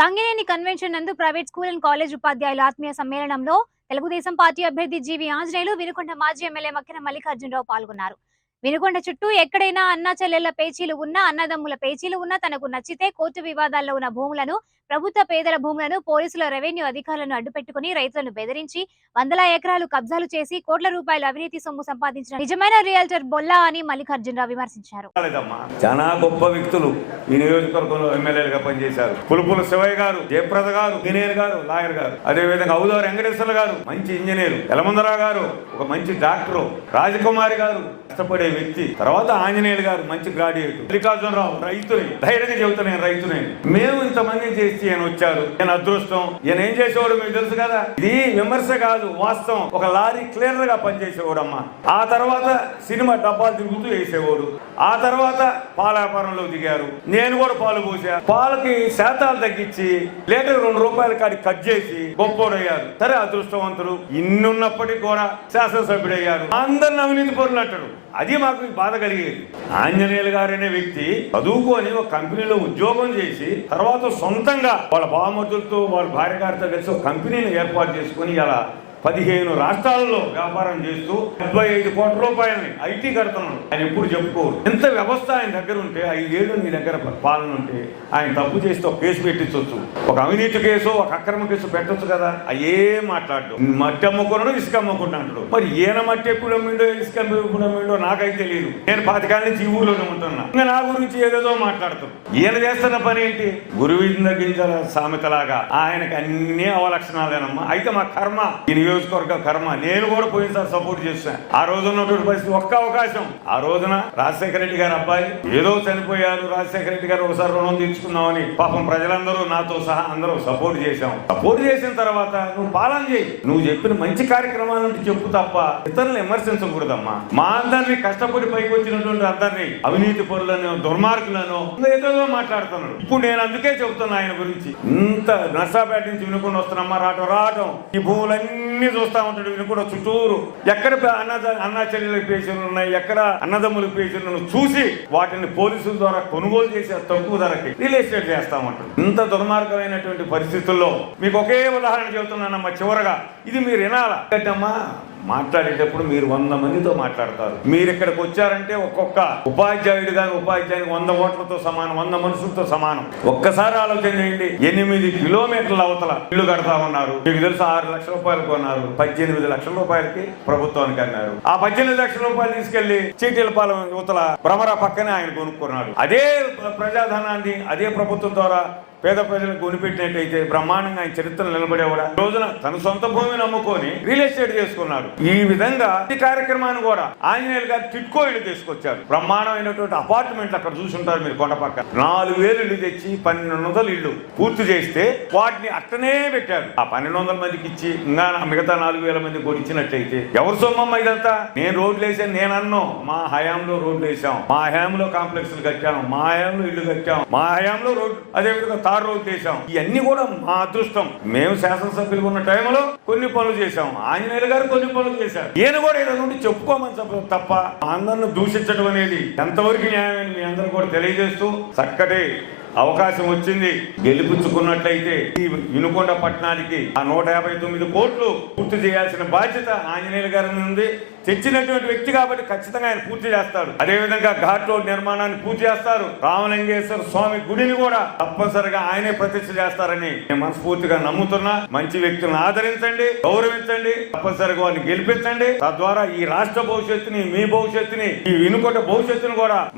Gangineni convention నందు private school and college ఉపాధ్యాయుల ఆత్మీయ సమ్మేళనంలో తెలుగుదేశం పార్టీ అభ్యర్థి జీవి ఆంజనేయులు వినుకొండ మాజీ ఎమ్మెల్యే మక్కిన మల్లికార్జునరావు పాల్గొన్నారు. వినుకొండ చుట్టూ ఎక్కడైనా అన్నా చెల్లెళ్ళ పేచీలు ఉన్నా అన్నదమ్ముల పేచీలు ఉన్నా తనకు నచ్చితే కోర్టు వివాదాల్లో ఉన్న భూములను ప్రభుత్వ పేదల భూములను పోలీసుల రెవెన్యూ అధికారులను అడ్డుపెట్టుకుని రైతులను బెదిరించి వందల ఎకరాలు కబ్జాలు చేసి కోట్ల రూపాయల అవినీతి సొమ్ము సంపాదించిన నిజమైన రియల్టర్ బొల్లా అని మల్లికార్జునరావు విమర్శించారు. చాలా గొప్ప వ్యక్తులు ఈ నియోజకవర్గంలో ఎమ్మెల్యేలుగా పనిచేశారు. పులుపుల శివయ్య గారు జయప్రద గారు ఇంజనీర్ గారు లాయర్ గారు. అదే విధంగా ఔదవ వెంకటేశ్వర గారు మంచి ఇంజనీర్. యలమందరావు గారు ఒక మంచి డాక్టర్. రాజకుమారి గారు కష్టపడే వ్యక్తి. తర్వాత ఆంజనేయులు గారు మంచి గ్రాడ్యుయేట్. మల్లికార్జునరావు రైతుని ధైర్యంగా చెబుతా నేను రైతునే. మేము ఇంతమంది చేసి ఆయన వచ్చారు నేను అదృష్టం. ఈయన ఏం చేసేవాడు మీకు తెలుసు కదా? ఇది విమర్శ కాదు వాస్తవం. ఒక లారీ క్లియర్గా పనిచేసేవాడు అమ్మా ఆ తర్వాత సినిమా డబ్బాలు తిరుగుతూ వేసేవాడు. ఆ తర్వాత పాల వ్యాపారంలో దిగారు. నేను కూడా పాలు పోసా. పాలకి శాతాలు తగ్గించి లీటర్ రెండు రూపాయల కాడి కట్ చేసి గొప్పోడయ్యారు. సరే అదృష్టవంతుడు ఇన్నున్నప్పటికీ కూడా శాసనసభ్యుడయ్యారు. అందరిని అవినీతి పరులు అంటాడు అది మాకు బాధ కలిగేది. ఆంజనేయులు గారు అనే వ్యక్తి చదువుకొని ఒక కంపెనీలో ఉద్యోగం చేసి తర్వాత సొంతంగా వాళ్ళ బావమతులతో వాళ్ళ భార్య గారితో కలిసి ఒక కంపెనీని ఏర్పాటు చేసుకుని ఇలా పదిహేను రాష్ట్రాల్లో వ్యాపారం చేస్తూ డెబ్బై ఐదు కోట్ల రూపాయలని ఐటీ కడుతున్నాడు. ఆయన ఎప్పుడు చెప్పుకోరు. ఎంత వ్యవస్థ ఆయన దగ్గర ఉంటే ఐదేళ్ళు మీ దగ్గర పాలన ఉంటే ఆయన తప్పు చేస్తే ఒక కేసు పెట్టించవచ్చు ఒక అవినీతి కేసు ఒక అక్రమ కేసు పెట్టొచ్చు కదా. అయ్యే మాట్లాడు మట్టి అమ్ముకున్నాడు ఇసుక అమ్ముకున్నాడు మరి ఈయన మట్టి ఎప్పుడు అమ్మిండో ఇసుక ఎప్పుడు అమ్మిండో నాకైతే తెలియదు నేను పాతికాల నుంచి ఈ ఊర్లోనే ఉంటున్నా. ఇంకా నా గురించి ఏదేదో మాట్లాడుతాం ఈయన చేస్తున్న పని ఏంటి? గురువింద గింజల సామెతలాగా. ఆయనకి అన్ని అవలక్షణాలేనమ్మా. అయితే మా కర్మ దీని నియోజకవర్గ కర్మ. నేను కూడా పోయినసారి సపోర్ట్ చేస్తాను ఆ రోజు ఉన్నటువంటి పరిస్థితి ఒక్క అవకాశం. ఆ రోజున రాజశేఖర రెడ్డి గారు అబ్బాయి ఏదో చనిపోయారు రాజశేఖర రెడ్డి గారు ఒకసారి రుణం తీర్చుకుందామని పాపం ప్రజలందరూ నాతో సహా అందరూ సపోర్ట్ చేశాం. సపోర్ట్ చేసిన తర్వాత నువ్వు పాలన చేయి. నువ్వు చెప్పిన మంచి కార్యక్రమాల చెప్పు తప్ప ఇతరులను విమర్శించకూడదమ్మా. మా అందరినీ కష్టపడి పైకి వచ్చినటువంటి అందరినీ అవినీతి పరులను దుర్మార్గులను ఏదో మాట్లాడుతున్నాడు. ఇప్పుడు నేను అందుకే చెబుతున్నా ఆయన గురించి. ఇంత నర్సాపేట నుంచి వినుకుండా వస్తున్నమ్మా రావటం రావటం. ఈ భూములన్నీ చూస్తూ ఉంటాడు. వినుకుండా చుట్టూరు ఎక్కడ అన్నద అన్నా చెల్లెల పేషన్లు ఉన్నాయి ఎక్కడ అన్నదమ్ముల పేషన్లను చూసి వాటిని పోలీసుల ద్వారా కొనుగోలు చేసి తక్కువ ధరకి రియల్ ఎస్టేట్ చేస్తామంటారు ఇంత దుర్మార్గమైనటువంటి పరిస్థితుల్లో మీకు ఒకే ఉదాహరణ చెబుతున్నానమ్మా చివరగా. ఇది మీరు వినాలా? ఏంటమ్మా? మాట్లాడేటప్పుడు మీరు వంద మందితో మాట్లాడతారు. మీరు ఇక్కడికి వచ్చారంటే ఒక్కొక్క ఉపాధ్యాయుడు కానీ ఉపాధ్యాయునికి వంద ఓట్లతో సమానం వంద మనుషులతో సమానం. ఒక్కసారి ఆలోచన చేయండి. ఎనిమిది కిలోమీటర్ల అవతల ఇల్లు కడతా ఉన్నారు. మీకు తెలుసు ఆరు లక్షల రూపాయలు కొన్నారు. పద్దెనిమిది లక్షల రూపాయలకి ప్రభుత్వానికి అన్నారు. ఆ పద్దెనిమిది లక్షల రూపాయలు తీసుకెళ్ళి చీటీలపాలెం యువతల భ్రమర పక్కనే ఆయన కొనుక్కున్నాడు. అదే ప్రజాధనాన్ని అదే ప్రభుత్వం ద్వారా పేద ప్రజలకు కొనిపెట్టినట్టయితే బ్రహ్మాండంగా ఆయన చరిత్రను నిలబడేవాడు? రోజున తన సొంత భూమిని అమ్ముకొని రియల్ ఎస్టేట్ చేసుకున్నాడు. ఈ విధంగా ఈ కార్యక్రమాన్ని కూడా ఆంజనేయులు గారు టిట్కో ఇల్లు తీసుకొచ్చారు. బ్రహ్మాండమైనటువంటి అపార్ట్మెంట్లు అక్కడ చూసుంటారు మీరు కొండ పక్క నాలుగు వేలు ఇల్లు తెచ్చి పన్నెండు వందల ఇల్లు పూర్తి చేస్తే వాటిని అట్టనే పెట్టారు. ఆ పన్నెండు వందల మందికి ఇచ్చి ఇంకా మిగతా నాలుగు వేల మంది కూడా ఇచ్చినట్టయితే ఎవరు సొమ్మమ్మ ఇదంతా? నేను రోడ్లు వేసాను నేను అన్నో మా హయాంలో రోడ్లు వేసాం. మా హయాంలో కాంప్లెక్స్లు కట్టాం. మా హయాంలో ఇల్లు కట్టాం. మా హయాంలో రోడ్ అదేవిధంగా విధంగా రోజు చేశాం. ఇవన్నీ కూడా మా అదృష్టం. మేము శాసనసభ్యులు ఉన్న టైంలో కొన్ని పనులు చేశాం. ఆంజనేయులు గారు కొన్ని పనులు చేశారు. ఈయన కూడా ఇలా నుండి చెప్పుకోమని చెప్ప తప్ప అందరిని దూషించడం అనేది ఎంతవరకు న్యాయమని మీ అందరూ కూడా తెలియజేస్తూ చక్కటి అవకాశం వచ్చింది. గెలిపించుకున్నట్లయితే ఈ వినుకొండ పట్టణానికి ఆ నూట యాభై తొమ్మిది కోట్లు పూర్తి చేయాల్సిన బాధ్యత ఆంజనేయుల గారి నుండి తెచ్చినటువంటి వ్యక్తి కాబట్టి ఖచ్చితంగా ఆయన పూర్తి చేస్తాడు. అదే విధంగా ఘాట్ రోడ్ నిర్మాణాన్ని పూర్తి చేస్తారు. రామలింగేశ్వర స్వామి గుడిని కూడా తప్పనిసరిగా ఆయనే ప్రతిష్ఠ చేస్తారని నేను మనస్ఫూర్తిగా నమ్ముతున్నా. మంచి వ్యక్తులను ఆదరించండి గౌరవించండి తప్పనిసరిగా వారిని గెలిపించండి. తద్వారా ఈ రాష్ట్ర భవిష్యత్తుని మీ భవిష్యత్తుని ఈ వినుకొండ భవిష్యత్తుని కూడా